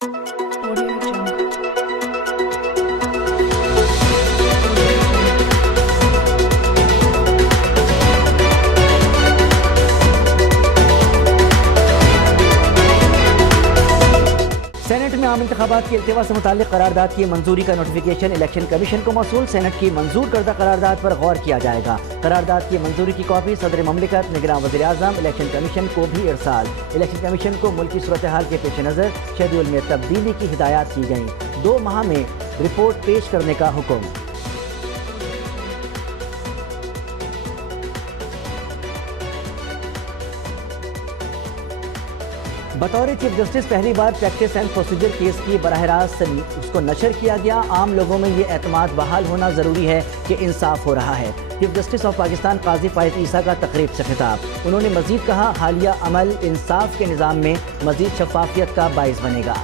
Audio Jungle. Senate में आम इंतखाबात की इल्तिवा से मुताल्लिक करारदाद की मंजूरी का नोटिफिकेशन इलेक्शन कमीशन को मौसूल। सेनेट की मंजूर करदा करारदाद पर गौर किया जाएगा। करारदाद की मंजूरी की कॉपी सदर ममलिकत, निगरान वज़ीर आज़म, इलेक्शन कमीशन को भी इरसाल। इलेक्शन कमीशन को मुल्की सूरत हाल के पेश नज़र शेड्यूल में तब्दीली की हिदायत की गई। 2 माह में रिपोर्ट पेश करने का हुक्म। बतौर चीफ जस्टिस पहली बार प्रैक्टिस एंड प्रोसीजर केस की बराह रास्त उसको नशर किया गया। आम लोगों में ये एतमाद बहाल होना ज़रूरी है कि इंसाफ हो रहा है। चीफ जस्टिस ऑफ पाकिस्तान काजी फायद ईसा का तकरीब से खिताब। उन्होंने मजीद कहा, हालिया अमल इंसाफ के निज़ाम में मजीद शफाफियत का बाइस बनेगा।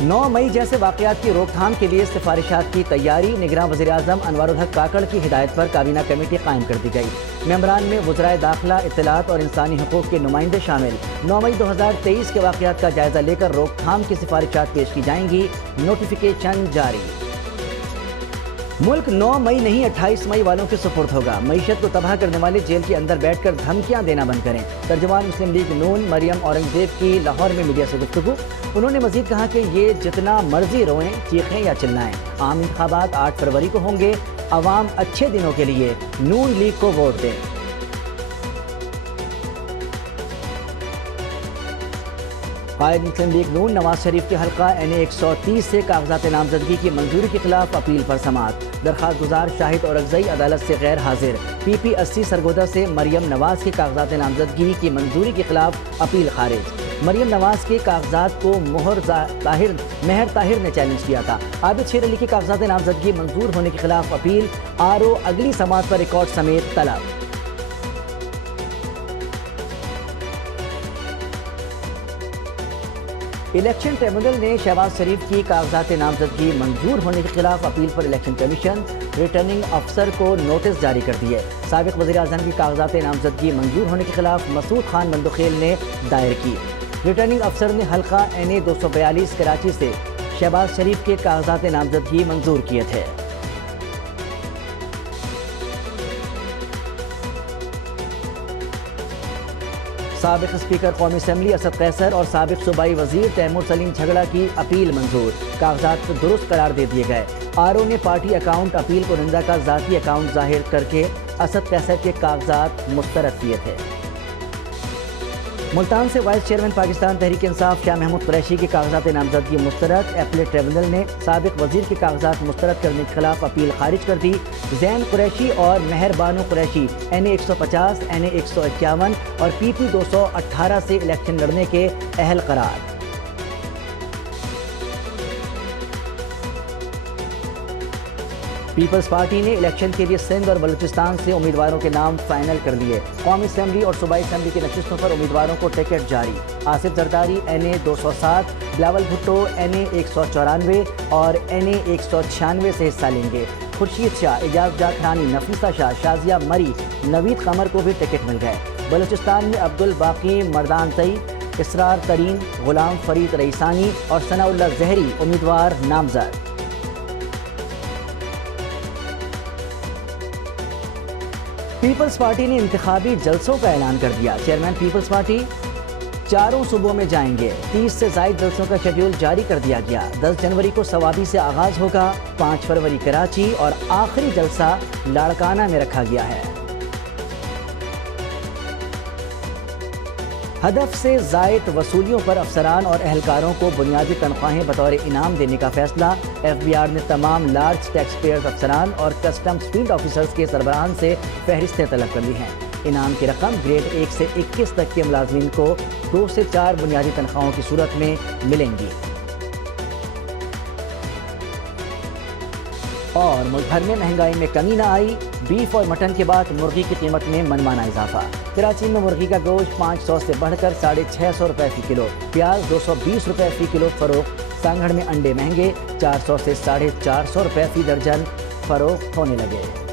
9 मई जैसे वाक़यात की रोकथाम के लिए सिफारिशात की तैयारी। निगरान वज़ीर आज़म अनवर उल हक काकड़ की हिदायत पर काबीना कमेटी कायम कर दी गई। मेंबरान में वज़राए दाखिला, इत्तलात और इंसानी हकूक़ के नुमाइंदे शामिल। 9 मई 2023 के वाक़यात का जायज़ा लेकर रोकथाम की सिफारिशात पेश की जाएंगी। नोटिफिकेशन जारी। मुल्क 9 मई नहीं 28 मई वालों के सुपुर्द होगा। मईशत को तबाह करने वाले जेल के अंदर बैठकर धमकियां देना बंद करें। तर्जुमान मुस्लिम लीग नून मरियम औरंगजेब की लाहौर में मीडिया से गुफ्तगू। उन्होंने मजीद कहा कि ये जितना मर्जी रोएं, चीखें या चिल्लाएं, आम इंतखाबात 8 फरवरी को होंगे। अवाम अच्छे दिनों के लिए नून लीग को वोट दें। कायद मुस्लिम लीग नून नवाज शरीफ के हल्का NA 130 से कागजात नामजदगी की मंजूरी के खिलाफ अपील पर समाअत। दरख्वास्त गुजार शाहिद औरंगज़ई अदालत से गैर हाजिर। PP 80 सरगोदा से मरियम नवाज के कागजात नामजदगी की मंजूरी के खिलाफ अपील खारिज। मरियम नवाज के कागजात को महर ताहिर ने चैलेंज किया था। आबिद शेर अली के कागजात नामजदगी मंजूर होने के खिलाफ अपील। RO अगली समाअत पर रिकॉर्ड समेत तलब। इलेक्शन ट्रिब्यूनल ने शहबाज शरीफ की कागजात नामजदगी मंजूर होने के खिलाफ अपील पर इलेक्शन कमीशन रिटर्निंग अफसर को नोटिस जारी कर दिए। साबिक वज़ीर आज़म की कागजात नामजदगी मंजूर होने के खिलाफ मसूद खान बंदुखेल ने दायर की। रिटर्निंग अफसर ने हल्का NA 242 कराची से शहबाज शरीफ के कागजात नामजदगी मंजूर किए थे। साबिक स्पीकर कौमी असम्बली असद कैसर और साबिक सूबाई वजीर तैमूर सलीम झगड़ा की अपील मंजूर। कागजात दुरुस्त करार दे दिए गए। RO ने पार्टी अकाउंट अपील को निंदा का ज़ाती अकाउंट जाहिर करके असद कैसर के कागजात मुस्तरद किए थे। मुल्तान से वाइस चेयरमैन पाकिस्तान तहरीक इंसाफ शाह महमूद कुरैशी के कागजात नामजदगी मुस्तरद। एपलेट ट्रिब्यूनल ने साबिक वजीर के कागजात मुस्तरद करने के खिलाफ अपील खारिज कर दी। जैन कुरैशी और मेहर बानो कुरैशी NA 150, NA 151 और PP 218 से इलेक्शन लड़ने के अहल करार। पीपल्स पार्टी ने इलेक्शन के लिए सिंध और बलूचिस्तान से उम्मीदवारों के नाम फाइनल कर लिए। कौमी असम्बली और सूबाई असम्बली की नशिस्तों पर उम्मीदवारों को टिकट जारी। आसिफ जरदारी NA 207, बिलावल भुट्टो NA 194 और NA 196 से हिस्सा लेंगे। खुर्शीद शाह, एजाज जाखरानी, नफीसा शाह, शाजिया मरी, नवीद कमर को भी टिकट मिल गए। बलूचिस्तान में अब्दुल बाकी मर्दान तई, इसरार तरीन, गुलाम फरीद रईसानी और सनाउल्लाह जहरी उम्मीदवार नामजद। पीपल्स पार्टी ने इंतखाबी जलसों का ऐलान कर दिया। चेयरमैन पीपल्स पार्टी 4 सूबों में जाएंगे। 30 से ज़ायद जलसों का शेड्यूल जारी कर दिया गया। 10 जनवरी को सवाबी से आगाज होगा। 5 फरवरी कराची और आखिरी जलसा लाड़काना में रखा गया है। हदफ से ज़ायद वसूलियों पर अफसरान और एहलकारों को बुनियादी तनख्वाहें बतौर इनाम देने का फैसला। FBR ने तमाम लार्ज टैक्स पेयर्स अफसरान और कस्टम्स फील्ड ऑफिसर्स के सरबराहान से फहरिस्तें तलब कर ली हैं। इनाम की रकम ग्रेड 1 से 21 तक के मुलाजमीन को 2 से 4 बुनियादी तनख्वाहों की सूरत में मिलेंगी। और मुल्क भर में महंगाई में कमी न आई। बीफ और मटन के बाद मुर्गी की कीमत में मनमाना इजाफा। कराची में मुर्गी का गोश्त 500 से बढ़कर 650 रुपये फ़ी किलो, प्याज 220 रुपये फ़ी किलो फरोख्त। सांगड़ में अंडे महंगे, 400 से 450 रुपये फ़ी दर्जन फरोख्त होने लगे।